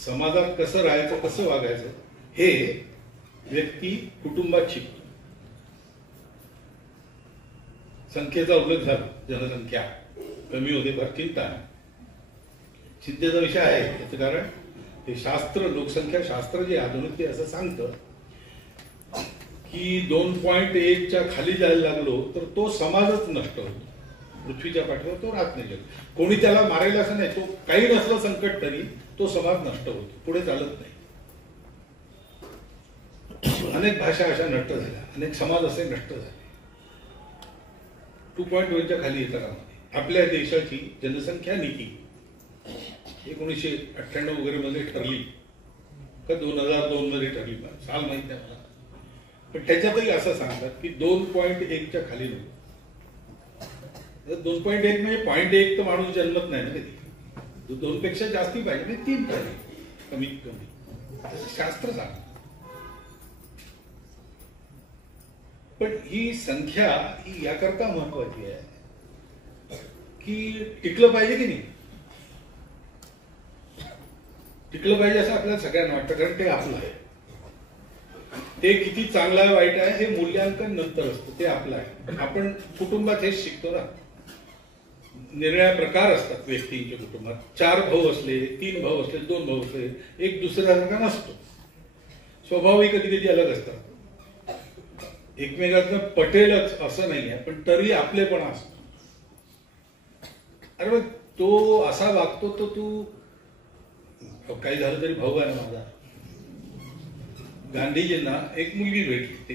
समाजात कसं राहायचं, कसं वागायचं हे व्यक्ती कुटुंबात शिकतो. संख्येचा उल्लेख झाला, जनसंख्या कमी होते फार चिंता आहे. चिंतेचा विषय आहे त्याचं कारण ते शास्त्र, लोकसंख्या शास्त्र जे आधुनिक ते असं सांगतं की 2.1च्या खाली जायला लागलो तर तो समाजच नष्ट होतो. पृथ्वीच्या पाठीवर तो राहत नाही. कोणी त्याला मारेल असं नाही, तो काही नसलं संकट तरी तो समाज नष्ट होतो, पुढे चालत नाही. अनेक भाषा अशा नष्ट झाल्या, अनेक समाज असे नष्ट झाले. 2.1च्या खाली येत्या कामामध्ये आपल्या देशाची जनसंख्या नीती 1998 वगैरे मध्ये ठरली का 2002 मध्ये ठरली, साल माहित नाही मला, पण त्याच्यातही असं सांगतात की 2.1च्या खाली नको. 2.1 म्हणजे 0.1 तर माणूस जन्मत नाही ना कधी, 2 पेक्षा जास्ती पाहिजे, म्हणजे 3 पाहिजे कमीत कमी, असं शास्त्र सांगतं. पण ही संख्या ही याकरता महत्वाची आहे की टिकलं पाहिजे की नाही, टिकलं पाहिजे असं आपल्याला सगळ्यांना वाटतं, कारण ते आपलं आहे. ते किती चांगलं आहे वाईट आहे हे मूल्यांकन नंतर असतं, ते आपलं आहे. आपण कुटुंबात हेच शिकतो ना. निरनिराळे प्रकार असतात व्यक्तींच्या कुटुंबात. 4 भाऊ असले, 3 भाऊ असले, 2 भाऊ असले, एक दुसऱ्यासारखा नसतो. स्वभावही कधी कधी अलग असतात. एकमेकांना पटेलच असं नाही आहे, पण तरी आपलेपणा असतो. अरे मग तो असा वागतो तो तू काही झालं तरी भाऊ आहे ना माझा. गांधीजींना एक मुलगी भेटली, ते